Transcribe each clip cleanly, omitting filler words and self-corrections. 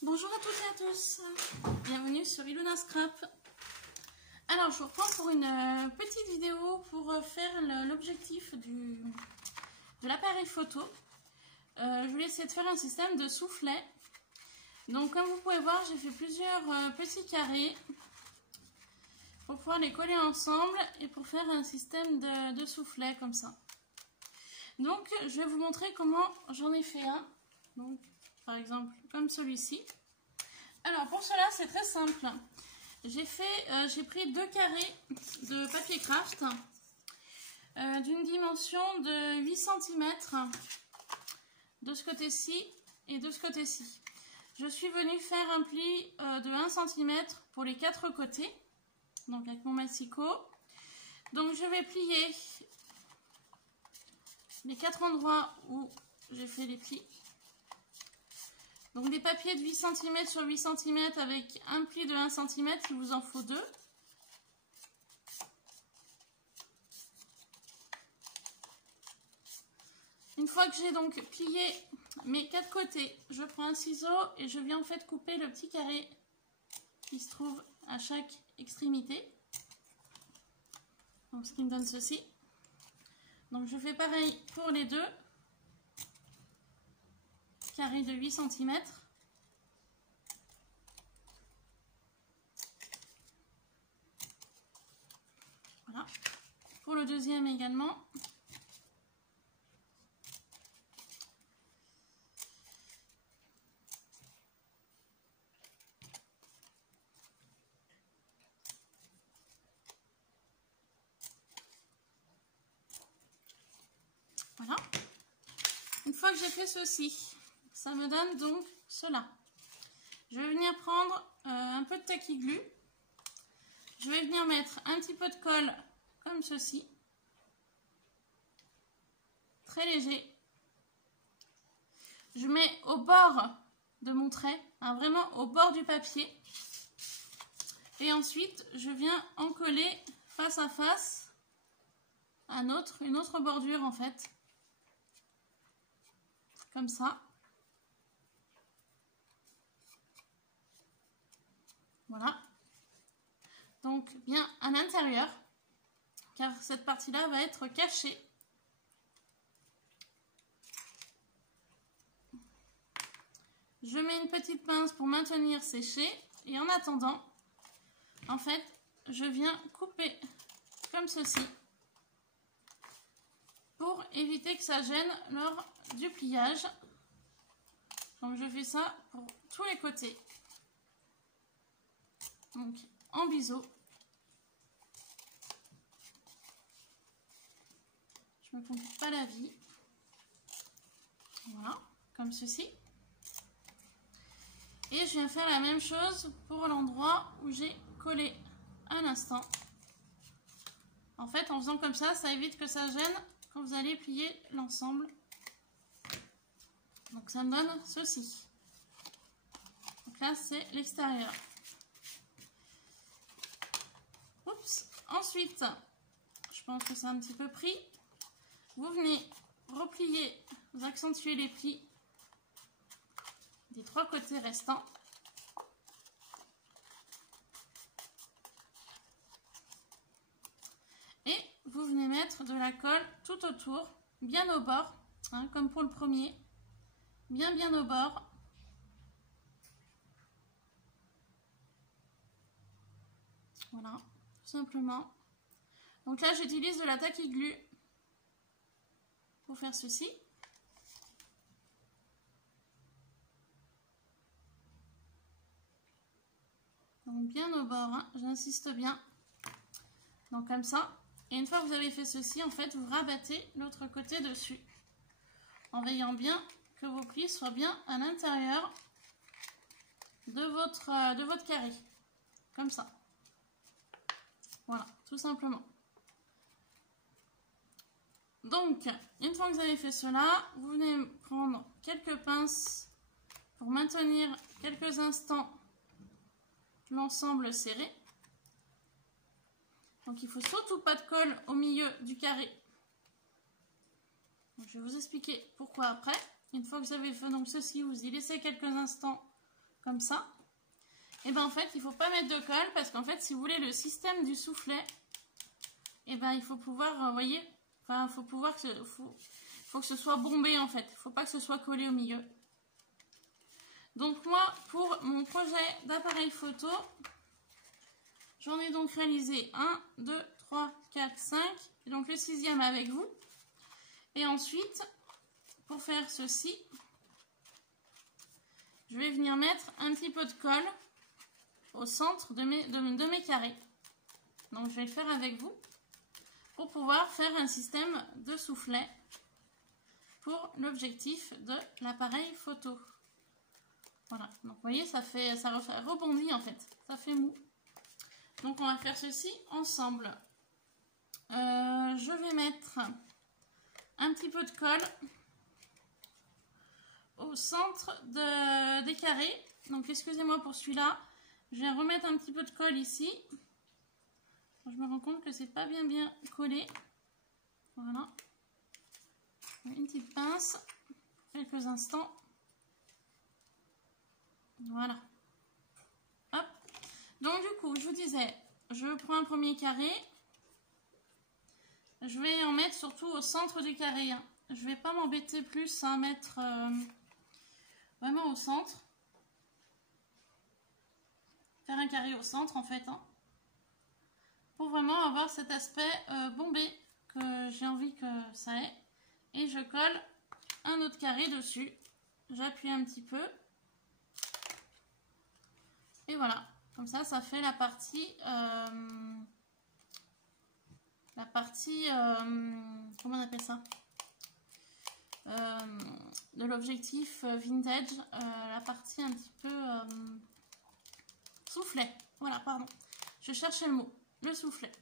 Bonjour à toutes et à tous, bienvenue sur Ilona Scrap. Alors je vous reprends pour une petite vidéo pour faire l'objectif de l'appareil photo. Je voulais essayer de faire un système de soufflet. Donc comme vous pouvez voir, j'ai fait plusieurs petits carrés pour pouvoir les coller ensemble et pour faire un système de soufflet comme ça. Donc je vais vous montrer comment j'en ai fait un. Donc par exemple comme celui-ci. Alors pour cela c'est très simple. J'ai pris 2 carrés de papier craft d'une dimension de 8 cm de ce côté-ci et de ce côté-ci. Je suis venue faire un pli de 1 cm pour les 4 côtés, donc avec mon massicot. Donc je vais plier les 4 endroits où j'ai fait les plis. Donc des papiers de 8 cm sur 8 cm avec un pli de 1 cm, il vous en faut 2. Une fois que j'ai donc plié mes 4 côtés, je prends un ciseau et je viens en fait couper le petit carré qui se trouve à chaque extrémité. Donc ce qui me donne ceci. Donc je fais pareil pour les 2 carrés de 8 cm. Voilà. Pour le deuxième également. Voilà. Une fois que j'ai fait ceci, ça me donne donc cela. Je vais venir prendre un peu de tacky glue. Je vais venir mettre un petit peu de colle comme ceci. Très léger. Je mets au bord de mon trait, hein, vraiment au bord du papier. Et ensuite, je viens en coller face à face une autre bordure en fait. Comme ça. Voilà. Donc bien à l'intérieur, car cette partie-là va être cachée. Je mets une petite pince pour maintenir séché. Et en attendant, en fait, je viens couper comme ceci pour éviter que ça gêne lors du pliage. Donc je fais ça pour tous les côtés. Donc en biseau. Je ne me complique pas la vie. Voilà, comme ceci. Et je viens faire la même chose pour l'endroit où j'ai collé à l'instant. En fait, en faisant comme ça évite que ça gêne quand vous allez plier l'ensemble. Donc ça me donne ceci. Donc là, c'est l'extérieur. Oups. Ensuite, je pense que c'est un petit peu pris. Vous venez replier, vous accentuez les plis des 3 côtés restants. Et vous venez mettre de la colle tout autour, bien au bord, hein, comme pour le premier. Bien au bord. Voilà, tout simplement. Donc là, j'utilise de la tacky glue pour faire ceci. Donc bien au bord, hein, j'insiste bien. Donc comme ça. Et une fois que vous avez fait ceci, en fait, vous rabattez l'autre côté dessus. En veillant bien que vos plis soient bien à l'intérieur de votre carré. Comme ça. Voilà, tout simplement. Donc, une fois que vous avez fait cela, vous venez prendre quelques pinces pour maintenir quelques instants l'ensemble serré. Donc, il ne faut surtout pas de colle au milieu du carré. Donc, je vais vous expliquer pourquoi après. Une fois que vous avez fait donc ceci, vous y laissez quelques instants comme ça. Et ben en fait, il ne faut pas mettre de colle parce qu'en fait, si vous voulez le système du soufflet, et ben il faut pouvoir, vous voyez, enfin, faut que ce soit bombé en fait. Il ne faut pas que ce soit collé au milieu. Donc moi, pour mon projet d'appareil photo, j'en ai donc réalisé 1, 2, 3, 4, 5, et donc le 6e avec vous. Et ensuite, pour faire ceci, je vais venir mettre un petit peu de colle au centre de mes carrés. Donc je vais le faire avec vous pour pouvoir faire un système de soufflet pour l'objectif de l'appareil photo. Voilà, donc vous voyez, ça rebondit en fait, ça fait mou. Donc on va faire ceci ensemble. Je vais mettre un petit peu de colle au centre des carrés. Donc excusez-moi pour celui-là. Je vais remettre un petit peu de colle ici. Je me rends compte que c'est pas bien collé. Voilà. Une petite pince. Quelques instants. Voilà. Hop. Donc du coup, je vous disais, je prends un premier carré. Je vais en mettre surtout au centre du carré. Hein. Je vais pas m'embêter plus à mettre vraiment au centre. Faire un carré au centre en fait. Hein, pour vraiment avoir cet aspect bombé que j'ai envie que ça ait. Et je colle un autre carré dessus. J'appuie un petit peu. Et voilà. Comme ça, ça fait la partie... comment on appelle ça, de l'objectif vintage, la partie un petit peu soufflet. Voilà, pardon, je cherchais le mot, le soufflet.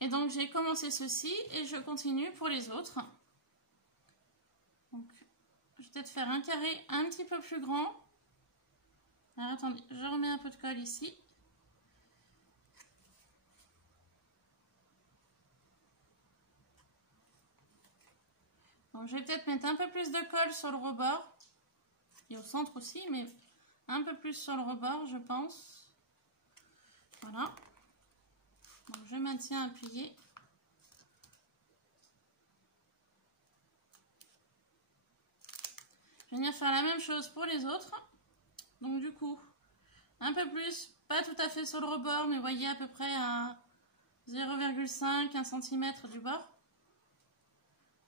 Et donc j'ai commencé ceci et je continue pour les autres. Donc je vais peut-être faire un carré un petit peu plus grand. Alors attendez, je remets un peu de colle ici. Donc, je vais peut-être mettre un peu plus de colle sur le rebord et au centre aussi, mais un peu plus sur le rebord, je pense. Voilà. Donc, je maintiens appuyé. Je vais venir faire la même chose pour les autres. Donc, du coup, un peu plus, pas tout à fait sur le rebord, mais vous voyez à peu près à 0,5, 1 cm du bord.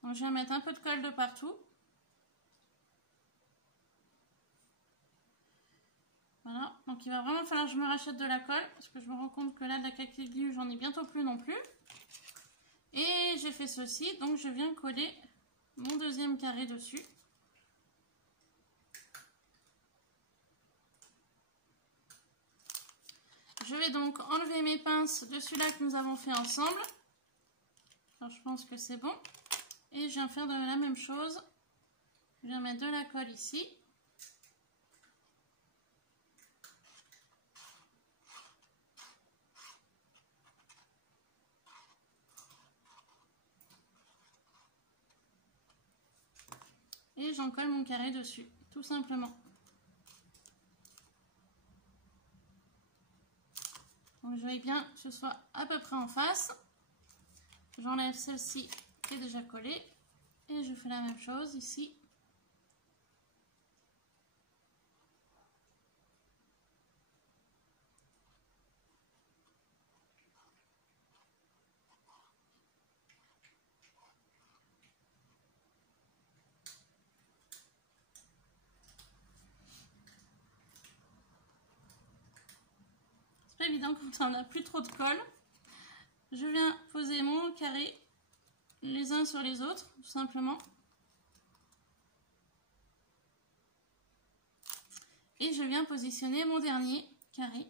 Donc, je vais mettre un peu de colle de partout. Voilà, donc il va vraiment falloir que je me rachète de la colle parce que je me rends compte que là, de la caquille glue, j'en ai bientôt plus non plus. Et j'ai fait ceci, donc je viens coller mon deuxième carré dessus. Je vais donc enlever mes pinces de celui-là que nous avons fait ensemble. Alors, je pense que c'est bon. Et je viens faire de la même chose. Je viens mettre de la colle ici. Et j'en colle mon carré dessus, tout simplement. Donc je vais bien que ce soit à peu près en face. J'enlève celle-ci qui est déjà collée. Et je fais la même chose ici. C'est pas évident quand on n'a plus trop de colle. Je viens poser mon carré les uns sur les autres, tout simplement. Et je viens positionner mon dernier carré.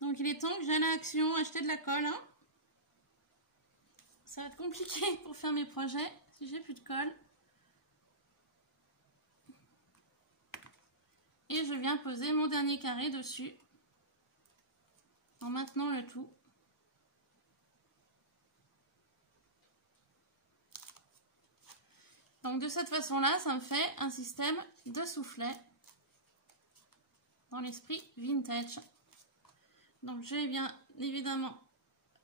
Donc il est temps que j'aille à l'action, acheter de la colle. Hein. Ça va être compliqué pour faire mes projets si j'ai plus de colle. et je viens poser mon dernier carré dessus en maintenant le tout. Donc de cette façon-là, ça me fait un système de soufflet dans l'esprit vintage. Donc je vais bien évidemment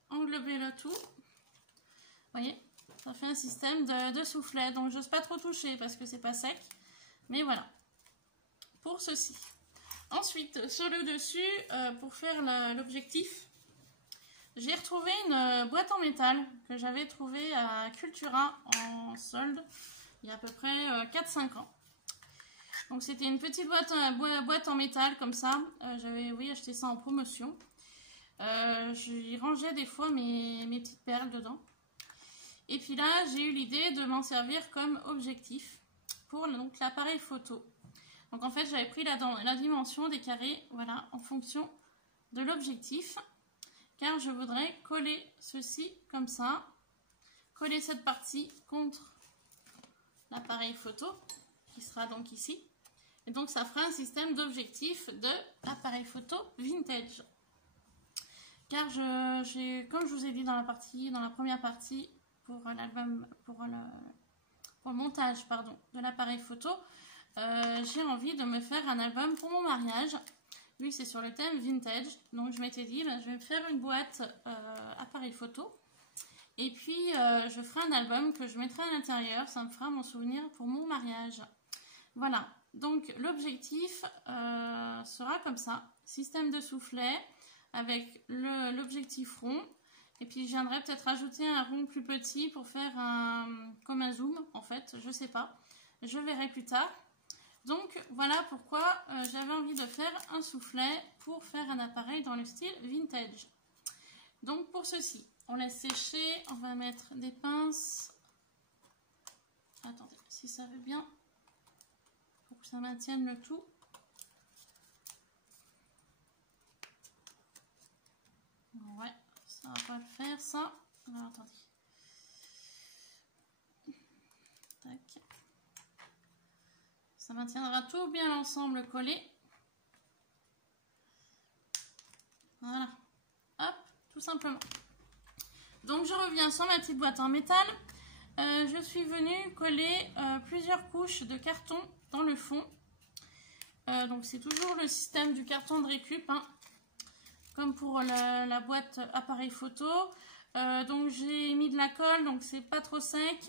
englober le tout. Vous voyez, ça fait un système de soufflet. Donc j'ose pas trop toucher parce que c'est pas sec. Mais voilà, pour ceci. Ensuite, sur le dessus, pour faire l'objectif, j'ai retrouvé une boîte en métal que j'avais trouvée à Cultura en solde il y a à peu près 4-5 ans. Donc c'était une petite boîte en métal comme ça. J'avais acheté ça en promotion. J'y rangeais des fois mes petites perles dedans. Et puis là, j'ai eu l'idée de m'en servir comme objectif pour l'appareil photo. Donc en fait, j'avais pris la dimension des carrés, voilà, en fonction de l'objectif. Car je voudrais coller ceci comme ça. Coller cette partie contre l'appareil photo, qui sera donc ici. Et donc ça fera un système d'objectif de l'appareil photo vintage. Car comme je vous ai dit dans la première partie, pour le montage de l'appareil photo, j'ai envie de me faire un album pour mon mariage. Lui, c'est sur le thème vintage. Donc je m'étais dit, je vais me faire une boîte appareil photo. Et puis je ferai un album que je mettrai à l'intérieur. Ça me fera mon souvenir pour mon mariage. Voilà. Donc l'objectif sera comme ça. Système de soufflet avec l'objectif rond. Et puis je viendrai peut-être rajouter un rond plus petit pour faire comme un zoom en fait. Je sais pas. Je verrai plus tard. Donc voilà pourquoi j'avais envie de faire un soufflet pour faire un appareil dans le style vintage. Donc pour ceci, on laisse sécher, on va mettre des pinces. Attendez, si ça veut bien, pour que ça maintienne le tout. Ouais, ça va pas le faire ça. Alors attendez. Tac. Ça maintiendra tout bien l'ensemble collé. Voilà. Hop, tout simplement. Donc je reviens sur ma petite boîte en métal. Je suis venue coller plusieurs couches de carton dans le fond. Donc c'est toujours le système du carton de récup, hein, comme pour la boîte appareil photo. Donc j'ai mis de la colle, donc c'est pas trop sec.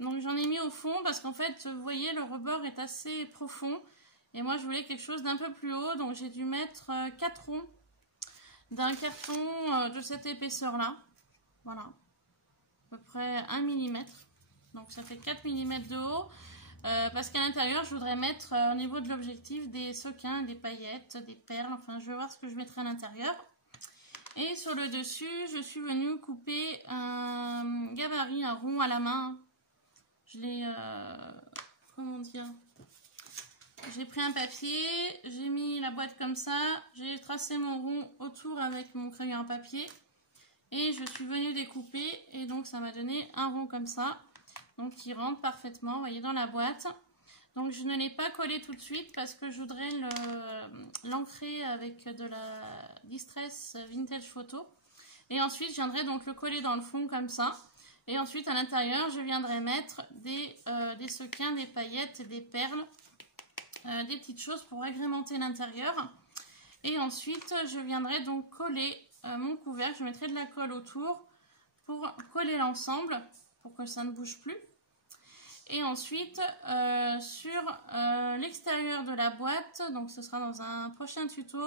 Donc j'en ai mis au fond parce qu'en fait, vous voyez, le rebord est assez profond. Et moi, je voulais quelque chose d'un peu plus haut. Donc j'ai dû mettre 4 ronds d'un carton de cette épaisseur-là. Voilà. À peu près 1 mm. Donc ça fait 4 mm de haut. Parce qu'à l'intérieur, je voudrais mettre au niveau de l'objectif des sequins, des paillettes, des perles. Enfin, je vais voir ce que je mettrai à l'intérieur. Et sur le dessus, je suis venue couper un gabarit, un rond à la main. Je l'ai, comment dire, j'ai pris un papier, j'ai mis la boîte comme ça, j'ai tracé mon rond autour avec mon crayon à papier et je suis venue découper et donc ça m'a donné un rond comme ça, donc qui rentre parfaitement, vous voyez, dans la boîte. Donc je ne l'ai pas collé tout de suite parce que je voudrais l'ancrer avec de la Distress Vintage Photo. Et ensuite je viendrai donc le coller dans le fond comme ça. Et ensuite à l'intérieur je viendrai mettre des sequins, des paillettes, des perles, des petites choses pour agrémenter l'intérieur. Et ensuite je viendrai donc coller mon couvercle, je mettrai de la colle autour pour coller l'ensemble pour que ça ne bouge plus. Et ensuite sur l'extérieur de la boîte, donc ce sera dans un prochain tuto,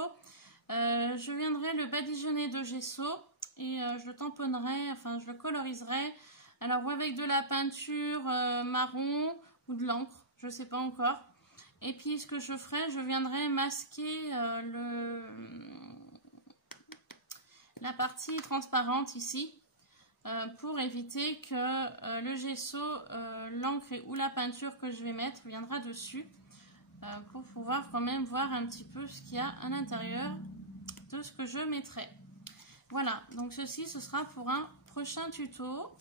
je viendrai le badigeonner de gesso et je le tamponnerai, enfin je le coloriserai, alors ou avec de la peinture marron ou de l'encre, je ne sais pas encore. Et puis ce que je ferai, je viendrai masquer la partie transparente ici pour éviter que le gesso, l'encre ou la peinture que je vais mettre viendra dessus pour pouvoir quand même voir un petit peu ce qu'il y a à l'intérieur de ce que je mettrai. Voilà, donc ceci ce sera pour un prochain tuto.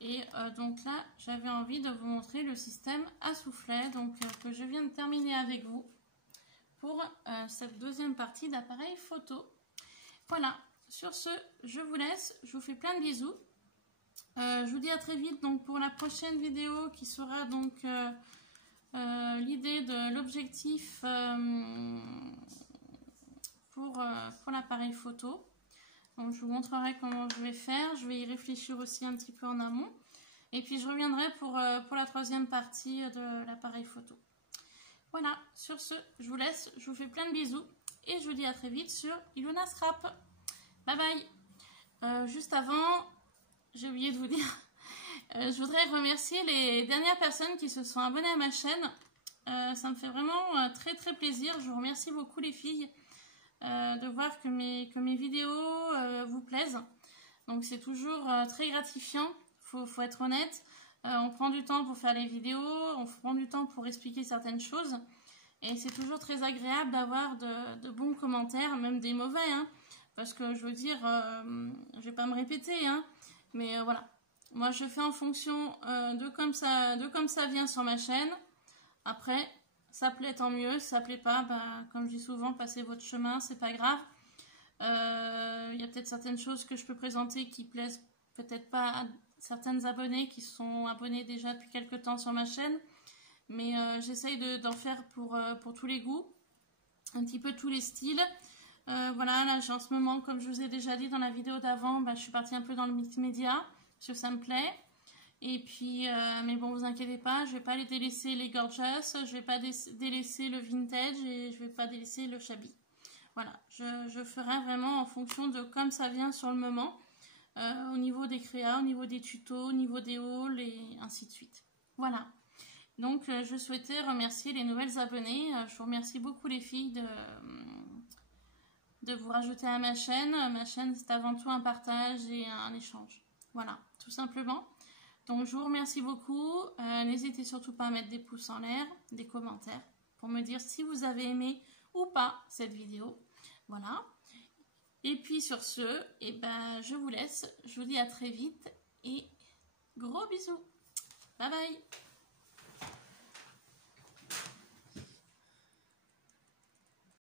Et donc là j'avais envie de vous montrer le système à soufflet donc que je viens de terminer avec vous. pour cette deuxième partie d'appareil photo. Voilà, sur ce, je vous laisse, je vous fais plein de bisous. Je vous dis à très vite donc pour la prochaine vidéo qui sera donc l'idée de l'objectif pour l'appareil photo. Donc je vous montrerai comment je vais faire, je vais y réfléchir aussi un petit peu en amont. Et puis je reviendrai pour la troisième partie de l'appareil photo. Voilà, sur ce, je vous laisse, je vous fais plein de bisous et je vous dis à très vite sur Ilona Scrap. Bye bye. Juste avant, j'ai oublié de vous dire, je voudrais remercier les dernières personnes qui se sont abonnées à ma chaîne. Ça me fait vraiment très très plaisir. Je vous remercie beaucoup les filles de voir que mes vidéos vous plaisent. Donc c'est toujours très gratifiant, faut être honnête. On prend du temps pour faire les vidéos, on prend du temps pour expliquer certaines choses. Et c'est toujours très agréable d'avoir de bons commentaires, même des mauvais. Hein, parce que je veux dire, je vais pas me répéter, hein, mais voilà. Moi je fais en fonction de comme ça vient sur ma chaîne. Après, ça plaît tant mieux, ça plaît pas, bah, comme je dis souvent, passez votre chemin, c'est pas grave. Il y a peut-être certaines choses que je peux présenter qui plaisent peut-être pas à certaines abonnées qui sont abonnés déjà depuis quelques temps sur ma chaîne. Mais j'essaye d'en faire pour tous les goûts, un petit peu tous les styles. Voilà, là en ce moment, comme je vous ai déjà dit dans la vidéo d'avant, bah, je suis partie un peu dans le mix-média, parce que ça me plaît. Et puis, mais bon, vous inquiétez pas, je vais pas les délaisser les gorgeous, je vais pas délaisser le vintage et je vais pas délaisser le shabby. Voilà, je ferai vraiment en fonction de comme ça vient sur le moment, au niveau des créas, au niveau des tutos, au niveau des hauls et ainsi de suite. Voilà, donc je souhaitais remercier les nouvelles abonnées. Je vous remercie beaucoup les filles de vous rajouter à ma chaîne. Ma chaîne, c'est avant tout un partage et un échange. Voilà, tout simplement. Donc je vous remercie beaucoup, n'hésitez surtout pas à mettre des pouces en l'air, des commentaires, pour me dire si vous avez aimé ou pas cette vidéo. Voilà. Et puis sur ce, eh ben, je vous laisse, je vous dis à très vite et gros bisous. Bye bye.